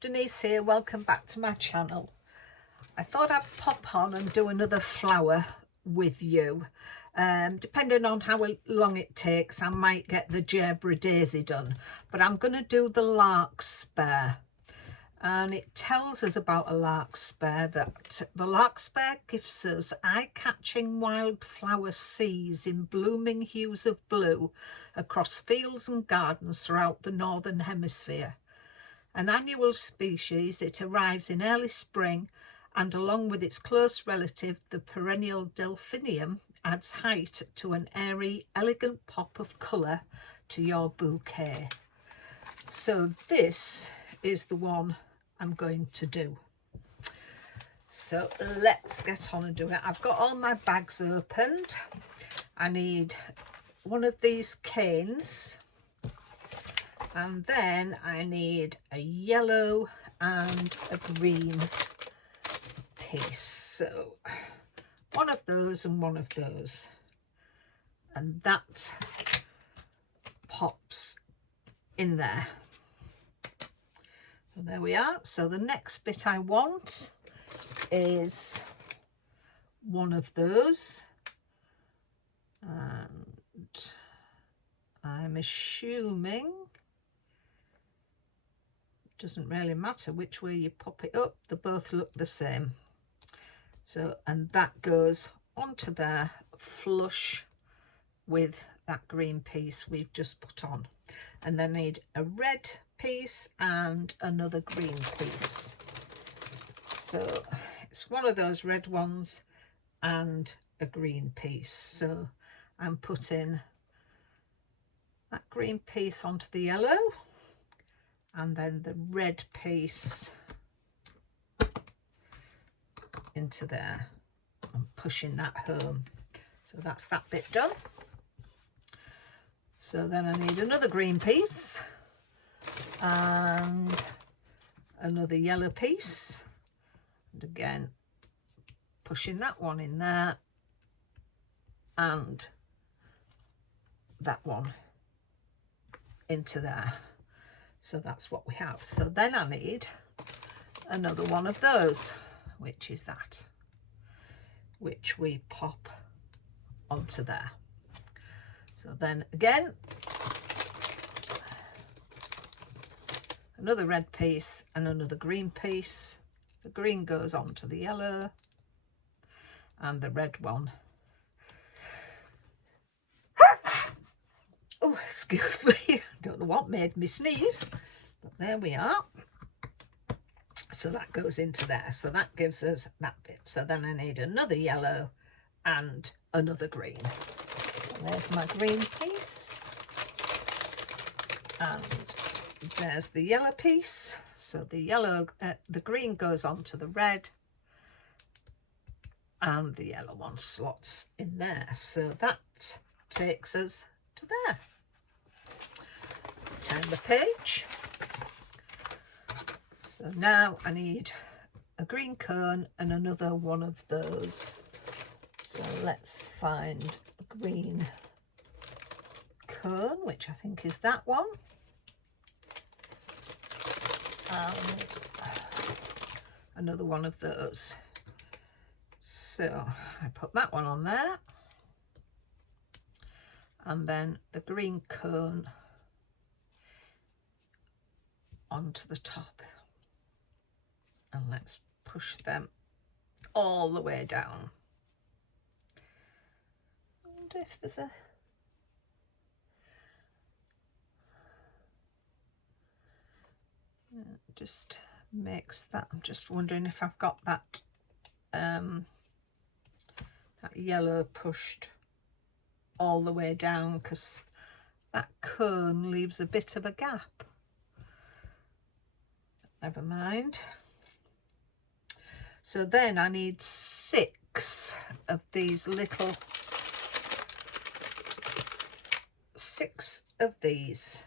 Denise here, welcome back to my channel. I thought I'd pop on and do another flower with you. Depending on how long it takes, I might get the Gerbera daisy done, but I'm going to do the larkspur. And it tells us about a larkspur that the larkspur gives us eye-catching wildflower seas in blooming hues of blue across fields and gardens throughout the northern hemisphere. An annual species, it arrives in early spring, and along with its close relative, the perennial delphinium, adds height to an airy, elegant pop of colour to your bouquet. So this is the one I'm going to do. So let's get on and do it. I've got all my bags opened. I need one of these canes. And then I need a yellow and a green piece. So one of those and one of those. And that pops in there. So there we are. So the next bit I want is one of those. And I'm assuming doesn't really matter which way you pop it up, they both look the same. So, and that goes onto there flush with that green piece we've just put on. And then I need a red piece and another green piece. So it's one of those red ones and a green piece. So I'm putting that green piece onto the yellow, and then the red piece into there and pushing that home. So that's that bit done. So then I need another green piece and another yellow piece, and again pushing that one in there and that one into there. So that's what we have. So then I need another one of those, which is that, which we pop onto there. So then again, another red piece and another green piece. The green goes onto the yellow and the red one. Oh, excuse me, don't know what made me sneeze, but there we are. So that goes into there. So that gives us that bit. So then I need another yellow and another green. And there's my green piece. And there's the yellow piece. So the yellow, the green goes onto the red, and the yellow one slots in there. So that takes us to there. Turn the page. So now I need a green cone and another one of those. So let's find the green cone, which I think is that one. And another one of those. So I put that one on there. And then the green cone onto the top. And let's push them all the way down. I wonder if there's a... It just makes that... I'm just wondering if I've got that that yellow pushed all the way down, because that cone leaves a bit of a gap. Never mind. So then I need 6 of these little, 6 of these.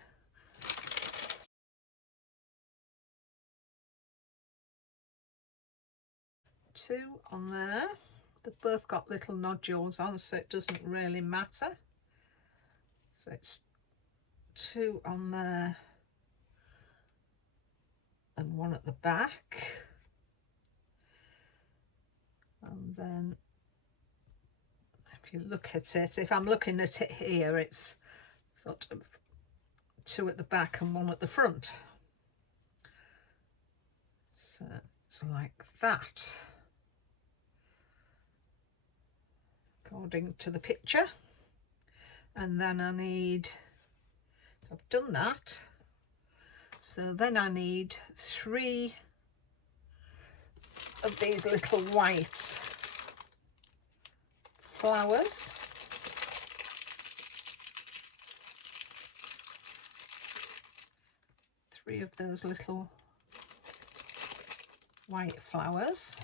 Two on there. They've both got little nodules on, so it doesn't really matter. So it's 2 on there and one at the back, and then if you look at it, if I'm looking at it here, it's sort of two at the back and one at the front. So it's like that, according to the picture. And then I need, so I've done that, so then I need 3 of these little white flowers. Three of those little white flowers,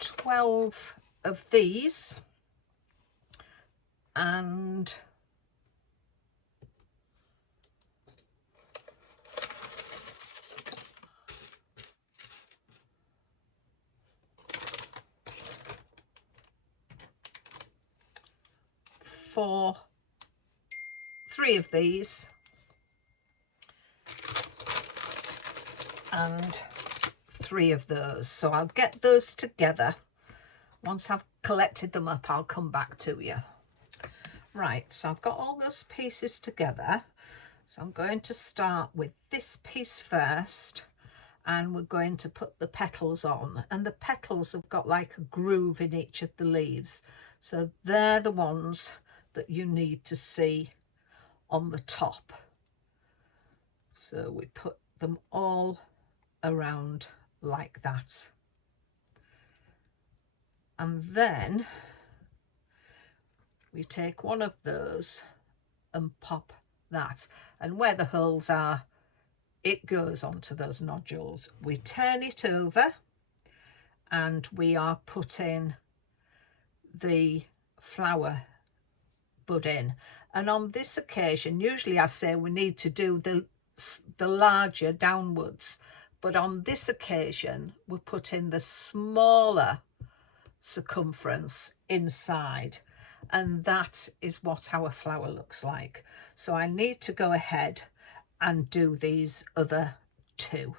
12 of these, and three of these, and 3 of those. So I'll get those together. Once I've collected them up, I'll come back to you. Right, so I've got all those pieces together. So I'm going to start with this piece first, and we're going to put the petals on. And the petals have got like a groove in each of the leaves. So they're the ones that you need to see on the top. So we put them all around like that. And then we take one of those and pop that, and where the holes are, it goes onto those nodules. We turn it over and we are putting the flower bud in. And on this occasion, usually I say we need to do the larger downwards, but on this occasion we're putting the smaller circumference inside, and that is what our flower looks like. So I need to go ahead and do these other 2.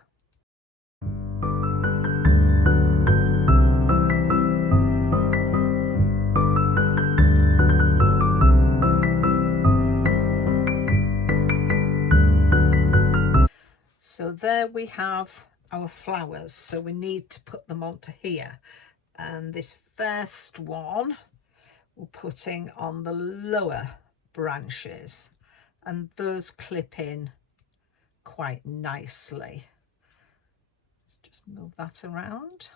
So there we have our flowers, so we need to put them onto here. And this first one we're putting on the lower branches, and those clip in quite nicely. Let's just move that around.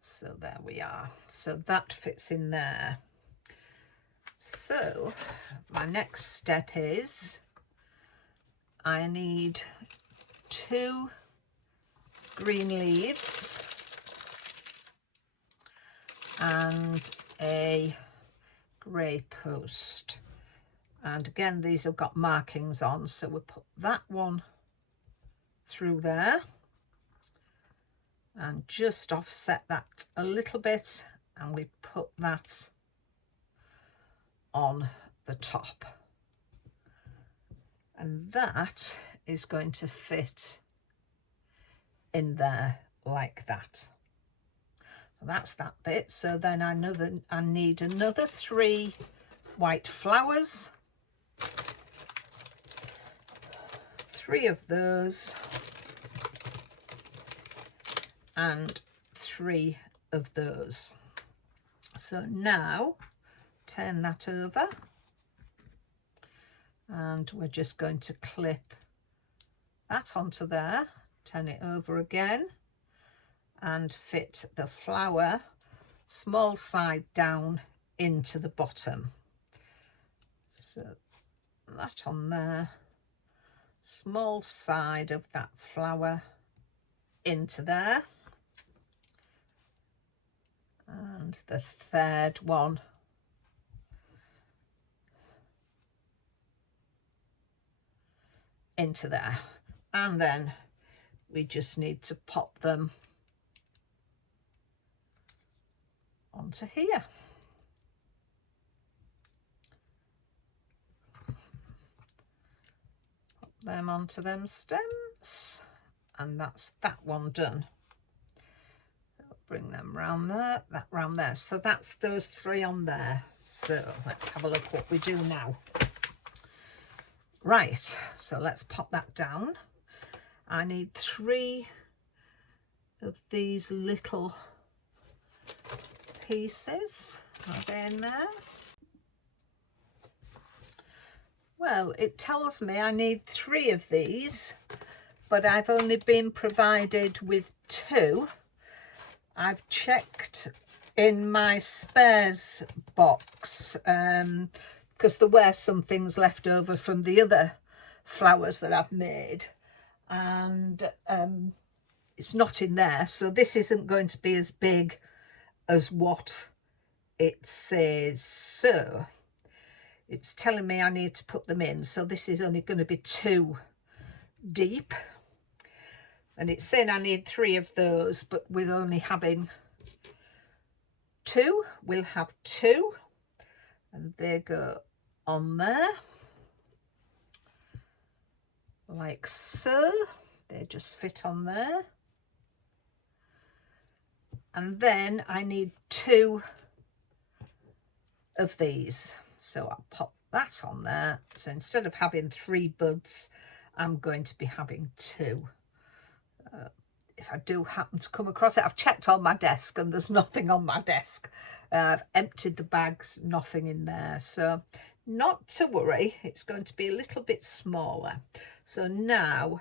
So there we are. So that fits in there. So my next step is I need 2 green leaves and a grey post, and again these have got markings on, so we'll put that one through there and just offset that a little bit, and we put that on the top, and that is going to fit in there like that. That's that bit. So then I need another 3 white flowers, 3 of those, and 3 of those. So now turn that over, and we're just going to clip that onto there, turn it over again, and fit the flower small side down into the bottom. So that on there, small side of that flower into there, and the third one into there, and then we just need to pop them onto here. Pop them onto them stems, and that's that one done. Bring them round there, that round there. So that's those 3 on there. So let's have a look what we do now. Right, so let's pop that down. I need 3 of these little pieces. Are they in there? Well, it tells me I need 3 of these, but I've only been provided with 2. I've checked in my spares box because there were some things left over from the other flowers that I've made, and it's not in there, so this isn't going to be as big as what it says. So it's telling me I need to put them in, so this is only going to be 2 deep, and it's saying I need 3 of those, but with only having 2, we'll have 2, and they go on there like so. They just fit on there, and then I need 2 of these, so I'll pop that on there. So instead of having 3 buds, I'm going to be having 2. If I do happen to come across it, I've checked on my desk and there's nothing on my desk. I've emptied the bags, nothing in there, so not to worry. It's going to be a little bit smaller. So now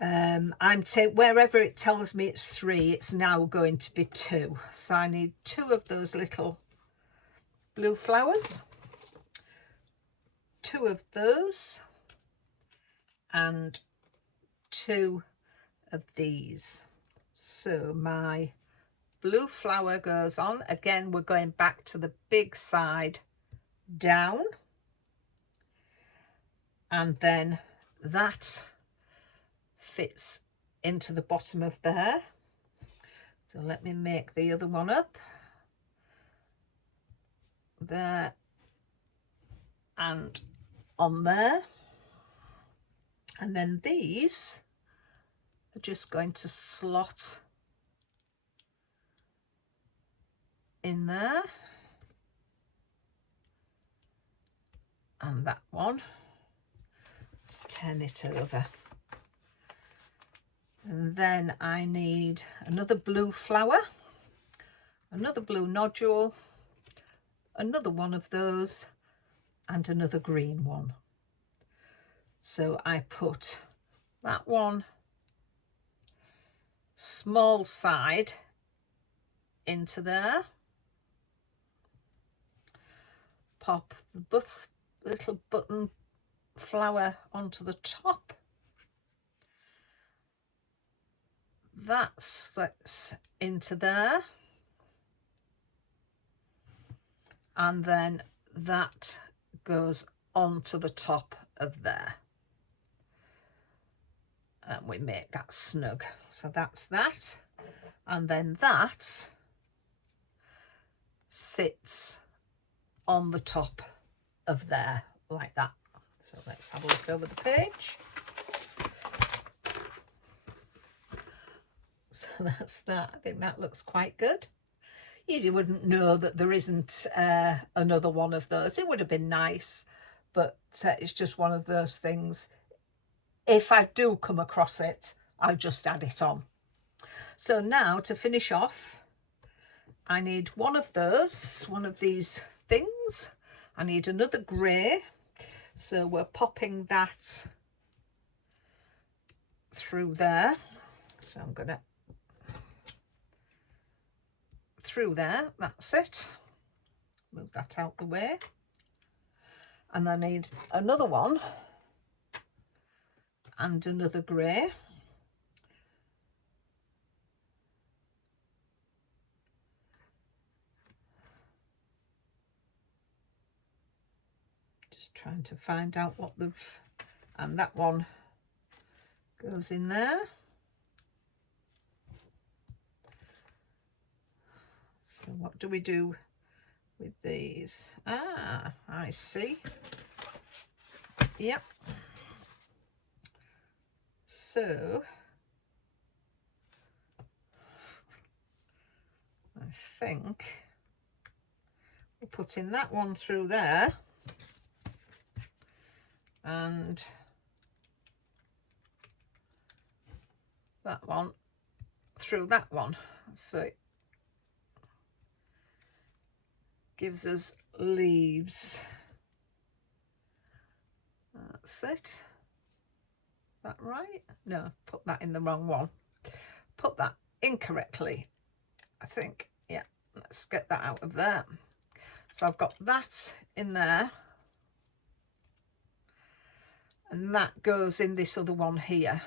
wherever it tells me it's 3, it's now going to be 2. So I need 2 of those little blue flowers, 2 of those, and 2 of these. So my blue flower goes on. Again, we're going back to the big side down, and then that fits into the bottom of there. So let me make the other one up there and on there, and then these are just going to slot in there, and that one, let's turn it over. And then I need another blue flower, another blue nodule, another one of those, and another green one. So I put that one small side into there, pop the little button flower onto the top. That slips into there, and then that goes onto the top of there, and we make that snug. So that's that, and then that sits on the top of there like that. So let's have a look over the page. So that's that. I think that looks quite good. You wouldn't know that there isn't another one of those. It would have been nice, but it's just one of those things. If I do come across it, I'll just add it on. So now to finish off, I need one of these things. I need another grey. So we're popping that through there. So I'm gonna through there, that's it. Move that out the way. And I need another one and another grey. Just trying to find out what they've, and that one goes in there. So what do we do with these? Ah, I see. Yep. So I think we're putting that one through there and that one through that one, so it gives us leaves. That's it. Is that right? No, put that in the wrong one. Put that incorrectly, I think. Yeah, let's get that out of there. So I've got that in there, and that goes in this other one here.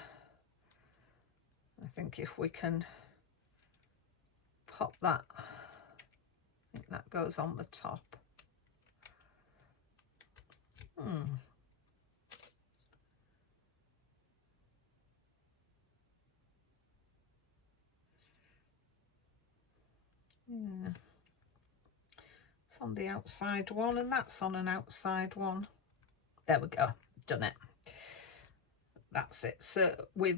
I think if we can pop that, I think that goes on the top. Yeah, it's on the outside one and that's on an outside one. There we go, done it. That's it. So we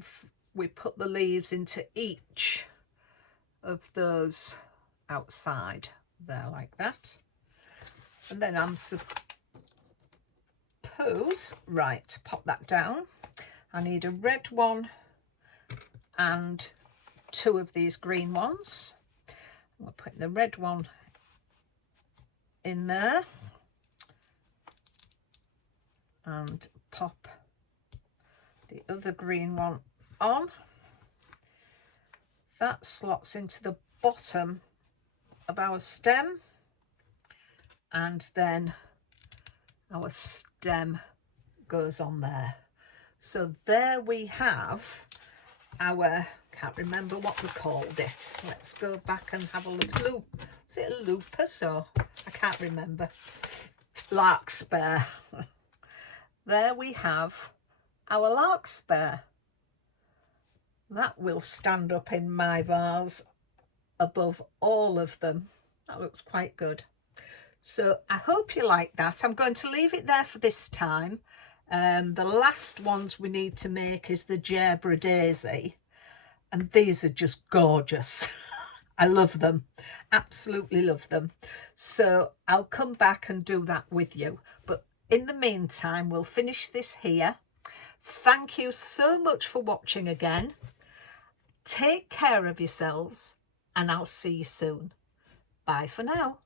put the leaves into each of those outside there like that, and then I'm suppose, right, pop that down. I need a red one and 2 of these green ones. We're putting the red one in there and pop the other green one on. That slots into the bottom of our stem, and then our stem goes on there. So there we have our, can't remember what we called it. Let's go back and have a look. Was it a lupus or I can't remember. Larkspur. There we have our larkspur. That will stand up in my vase above all of them. That looks quite good. So I hope you like that. I'm going to leave it there for this time. The last ones we need to make is the Gerbera daisy, and these are just gorgeous. I love them, absolutely love them. So I'll come back and do that with you, but in the meantime we'll finish this here. Thank you so much for watching again. Take care of yourselves and I'll see you soon. Bye for now.